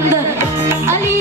अंदर अली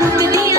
ਤੇ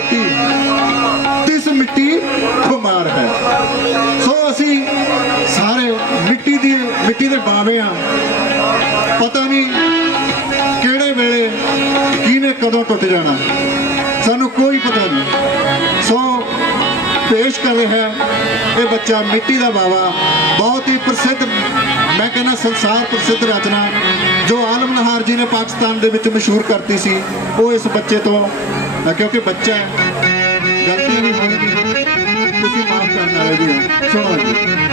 ਮਿੱਟੀ। ਤਿਸ ਮਿੱਟੀ ਖੁਮਾਰ ਹੈ। ਸੋ ਅਸੀਂ ਸਾਰੇ ਮਿੱਟੀ ਦੀ ਮਿੱਟੀ ਦੇ ਬਾਵੇ ਆ ਪਤਾ ਨਹੀਂ ਕਿਹੜੇ ਵੇਲੇ ਕਿਹਨੇ ਕਦੋਂ ਟੁੱਟ ਜਾਣਾ। ਸਾਨੂੰ ਕੋਈ ਪਤਾ ਨਹੀਂ। ਸੋ ਪੇਸ਼ ਕਰ ਰਿਹਾ ਹੈ ਇਹ ਬੱਚਾ ਮਿੱਟੀ ਦਾ ਬਾਵਾ। ਬਹੁਤ ਹੀ ਪ੍ਰਸਿੱਧ ਮੈਂ ਕਹਿੰਦਾ ਸੰਸਾਰ ਪ੍ਰਸਿੱਧ ਰਚਨਾ। ਜੋ ਆਲਮ ਨਹਾਰ ਜੀ ਨੇ ਪਾਕਿਸਤਾਨ ਦੇ ਵਿੱਚ ਮਸ਼ਹੂਰ ਕਰਤੀ ਸੀ, ਉਹ ਇਸ ਬੱਚੇ ਤੋਂ ਕਿਉਂਕਿ ਬੱਚਾ ਹੈ। ਗਲਤੀ ਨਹੀਂ ਹੋਣੀ। ਤੁਸੀਂ ਮਾਫ ਕਰਨ ਵਾਲੇ ਵੀ ਹੋ। ਸੁਣੋ ਜੀ।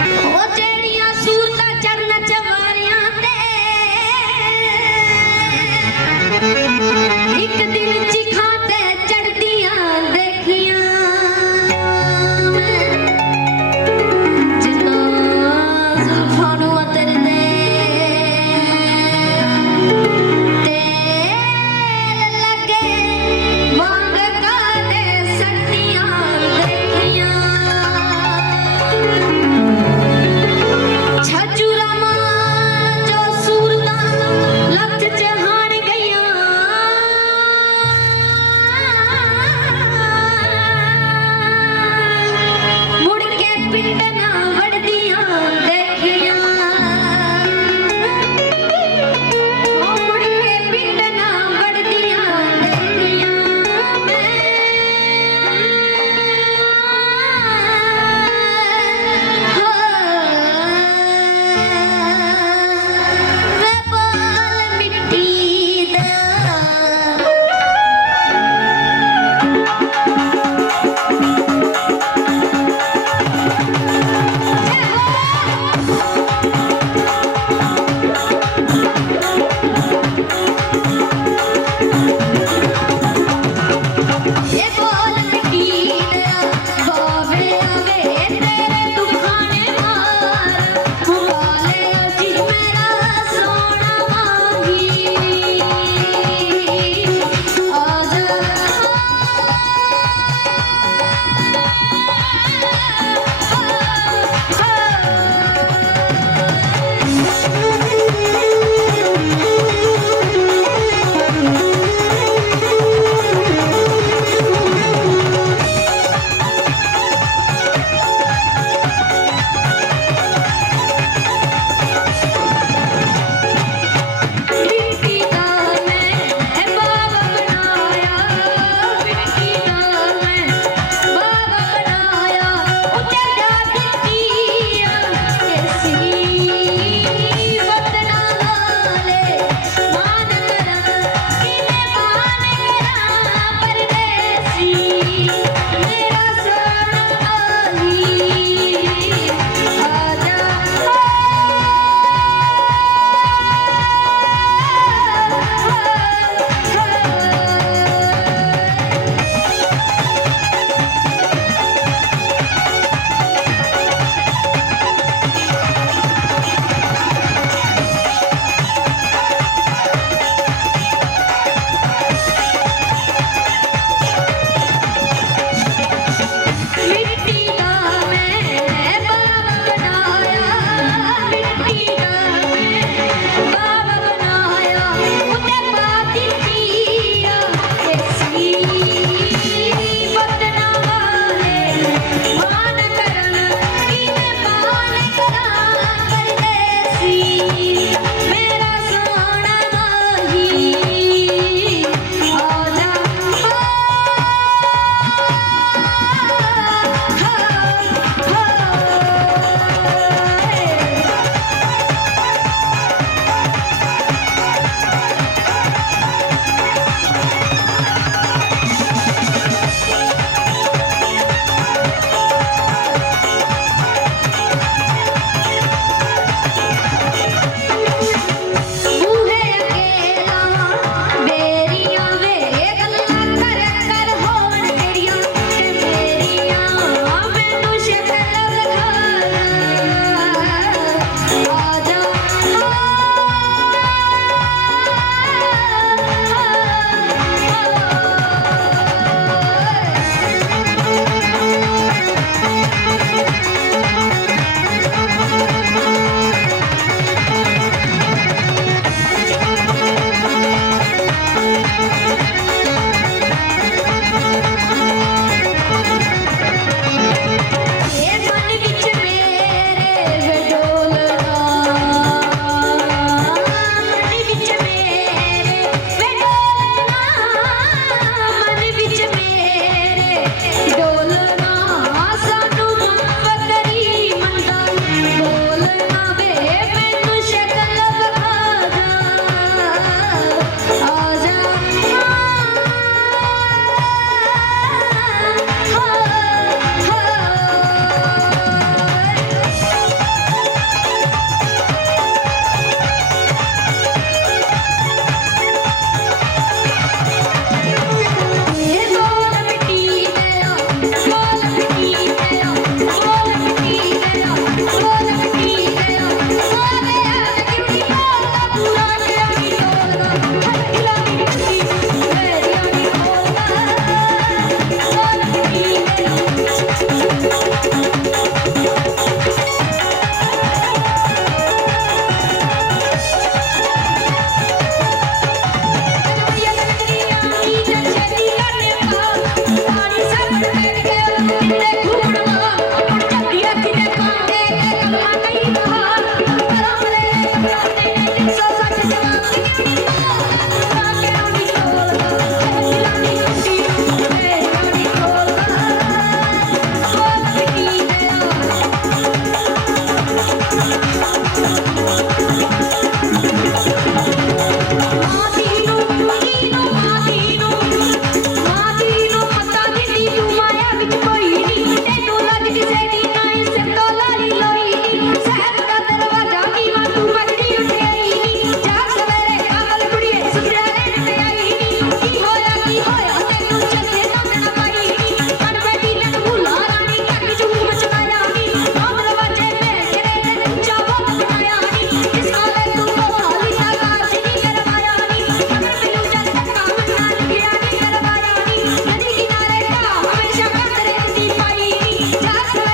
Yeah.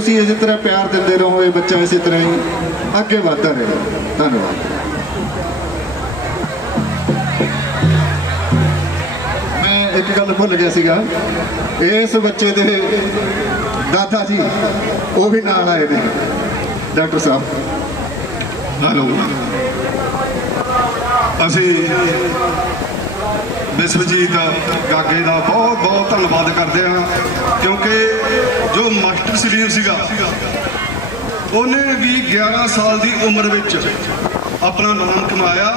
ਤੁਸੀਂ ਇਸੇ ਤਰ੍ਹਾਂ ਪਿਆਰ ਦਿੰਦੇ ਰਹੋ, ਇਹ ਬੱਚਾ ਇਸੇ ਤਰ੍ਹਾਂ ਹੀ ਅੱਗੇ ਵਧਦਾ ਰਹੇ। ਧੰਨਵਾਦ। ਮੈਂ ਇੱਕ ਗੱਲ ਭੁੱਲ ਗਿਆ ਸੀਗਾ। ਇਸ ਬੱਚੇ ਦੇ ਦਾਦਾ ਜੀ, ਉਹ ਵੀ ਨਾਲ ਆਏ ਨੇ। ਡਾਕਟਰ ਸਾਹਿਬ, ਹੈਲੋ। ਅਸੀਂ ਵਿਸ਼ਵਜੀਤ ਗਾਗੇ ਦਾ ਬਹੁਤ ਬਹੁਤ ਧੰਨਵਾਦ ਕਰਦੇ ਹਾਂ, ਕਿਉਂਕਿ ਜੋ ਮਾਸਟਰ ਸਲੀਮ ਸੀਗਾ, ਉਹਨੇ ਵੀ 11 ਸਾਲ ਦੀ ਉਮਰ ਵਿੱਚ ਆਪਣਾ ਨਾਮ ਕਮਾਇਆ।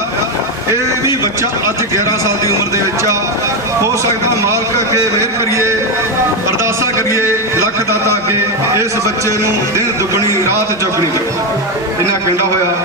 ਇਹ ਵੀ ਬੱਚਾ ਅੱਜ 11 ਸਾਲ ਦੀ ਉਮਰ ਦੇ ਵਿੱਚ ਆ। ਹੋ ਸਕਦਾ ਮਾਲਕ ਅੱਗੇ ਮਿਹਰ ਕਰੀਏ, ਅਰਦਾਸਾਂ ਕਰੀਏ, ਲੱਖ ਦਾਤਾ ਅੱਗੇ, ਇਸ ਬੱਚੇ ਨੂੰ ਦਿਨ ਦੁੱਗਣੀ, ਰਾਤ ਚੌਗਣੀ ਕਰੇ ਇੰਨਾ ਕਹਿੰਦਾ ਹੋਇਆ